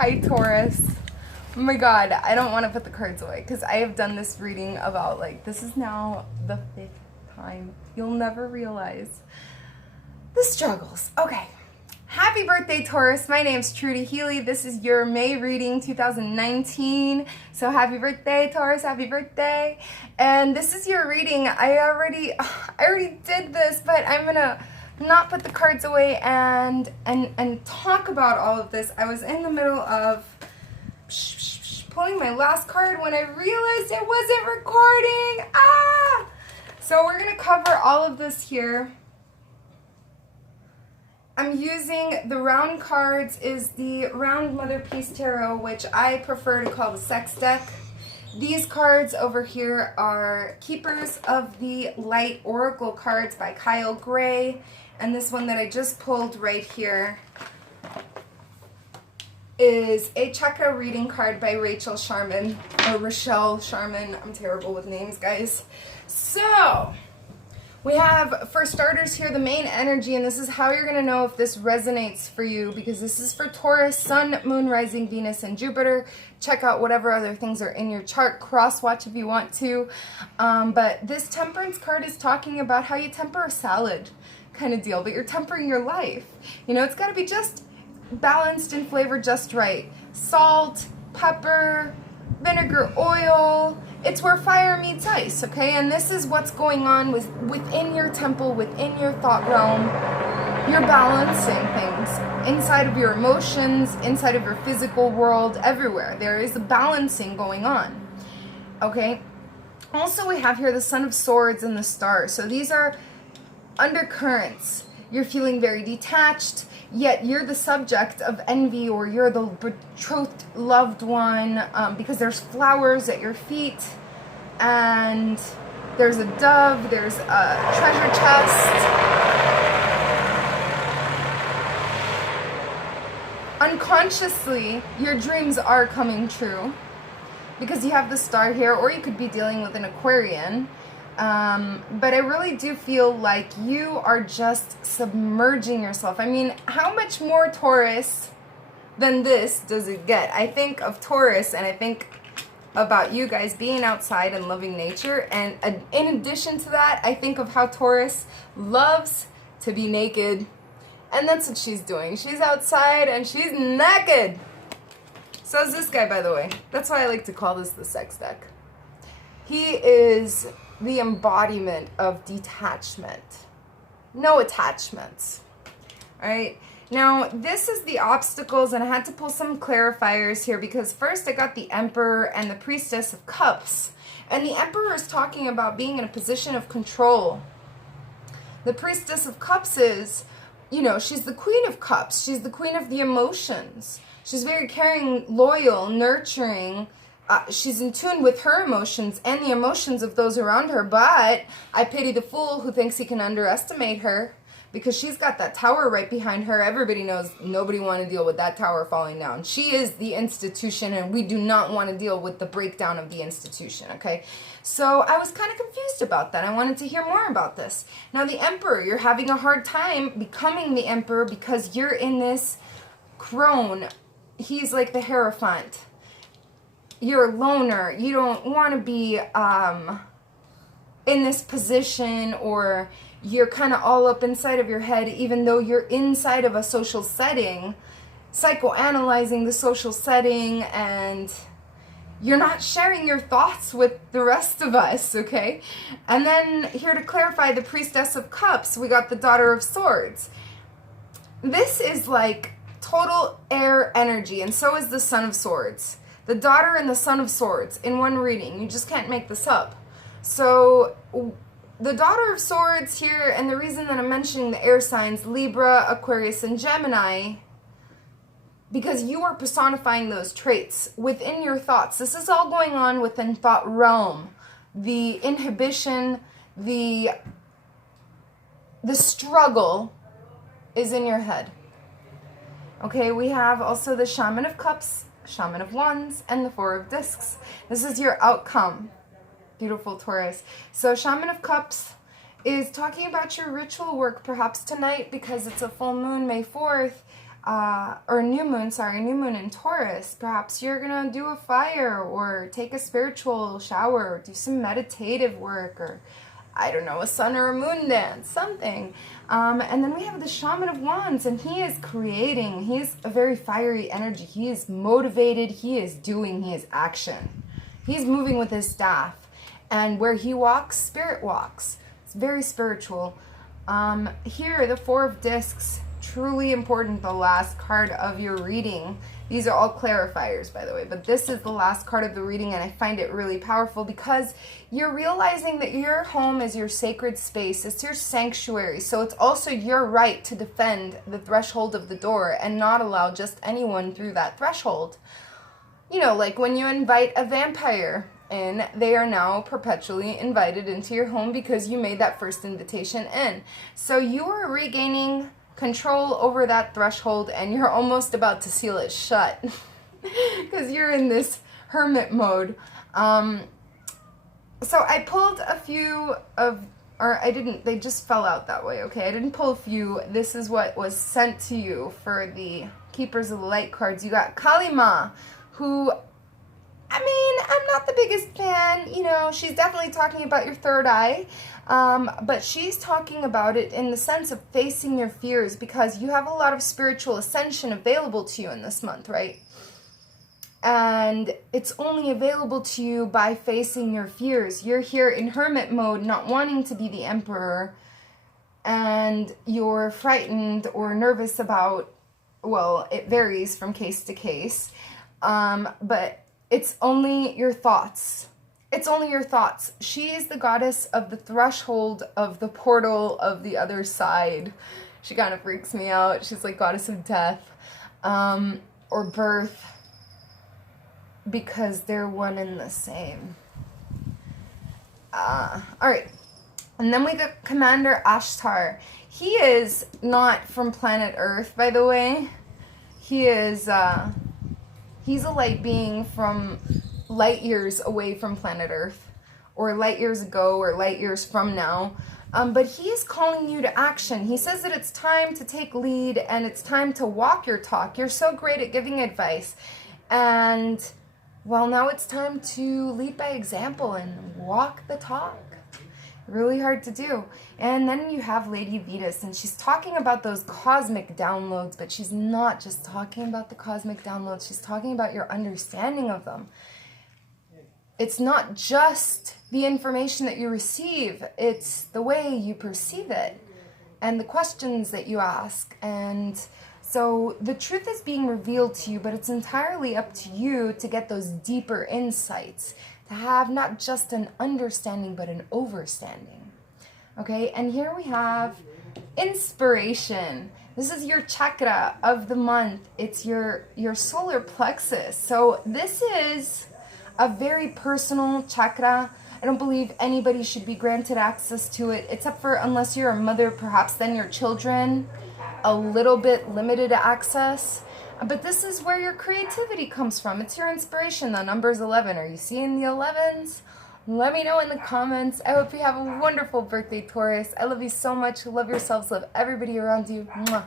Hi, Taurus. Oh my god, I don't want to put the cards away because I have done this reading about, like, this is now the 5th time. You'll never realize the struggles. Okay. Happy birthday, Taurus. My name's Trudy Healy. This is your May reading 2019. So happy birthday, Taurus. Happy birthday. And this is your reading. I already did this, but I'm going to not put the cards away and talk about all of this. I was in the middle of pulling my last card when I realized it wasn't recording. So we're going to cover all of this here. I'm using the round cards, is the round Mother Peace Tarot, which I prefer to call the sex deck. These cards over here are Keepers of the Light Oracle cards by Kyle Gray. And this one that I just pulled right here is a chakra reading card by Rachel Sharman, or Rochelle Sharman. I'm terrible with names, guys. So we have, for starters here, the main energy, and this is how you're going to know if this resonates for you, because this is for Taurus, Sun, Moon, Rising, Venus, and Jupiter. Check out whatever other things are in your chart. Cross-watch if you want to. But this Temperance card is talking about how you temper a salad kind of deal, but you're tempering your life. You know, it's got to be just balanced and flavored just right. Salt, pepper, vinegar, oil. It's where fire meets ice, okay? And this is what's going on within your temple, within your thought realm. You're balancing things inside of your emotions, inside of your physical world, everywhere. There is a balancing going on, okay? Also, we have here the Son of Swords and the Star. So these are undercurrents. You're feeling very detached, yet you're the subject of envy, or you're the betrothed loved one, because there's flowers at your feet, and there's a dove, there's a treasure chest. Unconsciously, your dreams are coming true because you have the Star here, or you could be dealing with an Aquarian. But I really do feel like you are just submerging yourself. I mean, how much more Taurus than this does it get? I think of Taurus and I think about you guys being outside and loving nature. And in addition to that, I think of how Taurus loves to be naked. And that's what she's doing. She's outside and she's naked. So is this guy, by the way. That's why I like to call this the sex deck. He is the embodiment of detachment. No attachments. All right. Now, this is the obstacles, and I had to pull some clarifiers here because first I got the Emperor and the Priestess of Cups. And the Emperor is talking about being in a position of control. The Priestess of Cups is, you know, she's the Queen of Cups. She's the Queen of the emotions. She's very caring, loyal, nurturing. She's in tune with her emotions and the emotions of those around her, but I pity the fool who thinks he can underestimate her because she's got that tower right behind her. Everybody knows nobody want to deal with that tower falling down. She is the institution, and we do not want to deal with the breakdown of the institution, okay? So I was kind of confused about that. I wanted to hear more about this. Now, the Emperor, you're having a hard time becoming the Emperor because you're in this crone. He's like the Hierophant. You're a loner. You don't want to be in this position, or you're kind of all up inside of your head, even though you're inside of a social setting, psychoanalyzing the social setting, and you're not sharing your thoughts with the rest of us, okay? And then here to clarify, the Priestess of Cups, we got the Daughter of Swords. This is like total air energy, and so is the Son of Swords. The Daughter and the Son of Swords in one reading. You just can't make this up. So the Daughter of Swords here, and the reason that I'm mentioning the air signs, Libra, Aquarius, and Gemini, because you are personifying those traits within your thoughts. This is all going on within thought realm. The inhibition, the struggle is in your head. Okay, we have also the Shaman of Cups, Shaman of Wands, and the Four of Discs. This is your outcome, beautiful Taurus. So Shaman of Cups is talking about your ritual work perhaps tonight because it's a full moon, May 4th. or new moon in Taurus. Perhaps you're gonna do a fire or take a spiritual shower or do some meditative work, or I don't know, a sun or a moon dance, something. And then we have the Shaman of Wands, and he is creating. He is a very fiery energy. He is motivated. He is doing. He is action. He's moving with his staff. And where he walks, spirit walks. It's very spiritual. Here, the Four of Discs, truly important, the last card of your reading. These are all clarifiers, by the way, but this is the last card of the reading, and I find it really powerful because you're realizing that your home is your sacred space. It's your sanctuary, so it's also your right to defend the threshold of the door and not allow just anyone through that threshold. You know, like when you invite a vampire in, they are now perpetually invited into your home because you made that first invitation in. So you are regaining control over that threshold, and you're almost about to seal it shut because you're in this hermit mode. So I pulled a few of, or I didn't, they just fell out that way, okay? I didn't pull a few. This is what was sent to you for the Keepers of the Light cards. You got Kalima, who, I mean, I'm not the biggest fan, you know, she's definitely talking about your third eye, but she's talking about it in the sense of facing your fears, because you have a lot of spiritual ascension available to you in this month, right? And it's only available to you by facing your fears. You're here in hermit mode, not wanting to be the emperor, and you're frightened or nervous about, well, it varies from case to case, but it's only your thoughts. It's only your thoughts. She is the goddess of the threshold, of the portal of the other side. She kind of freaks me out. She's like goddess of death, or birth, because they're one and the same. All right. And then we got Commander Ashtar. He is not from planet Earth, by the way. He is, he's a light being from light years away from planet Earth, or light years ago, or light years from now. But he is calling you to action. He says that it's time to take lead and it's time to walk your talk. You're so great at giving advice. And, well, now it's time to lead by example and walk the talk. Really hard to do. And then you have Lady Venus, and she's talking about those cosmic downloads, but she's not just talking about the cosmic downloads. She's talking about your understanding of them. It's not just the information that you receive, it's the way you perceive it and the questions that you ask. And so the truth is being revealed to you, but it's entirely up to you to get those deeper insights, to have not just an understanding, but an overstanding. Okay, and here we have inspiration. This is your chakra of the month. It's your solar plexus. So this is a very personal chakra. I don't believe anybody should be granted access to it, except for unless you're a mother, perhaps then your children, a little bit limited access. But this is where your creativity comes from. It's your inspiration. The number's 11. Are you seeing the 11s? Let me know in the comments. I hope you have a wonderful birthday, Taurus. I love you so much. Love yourselves. Love everybody around you. Mwah.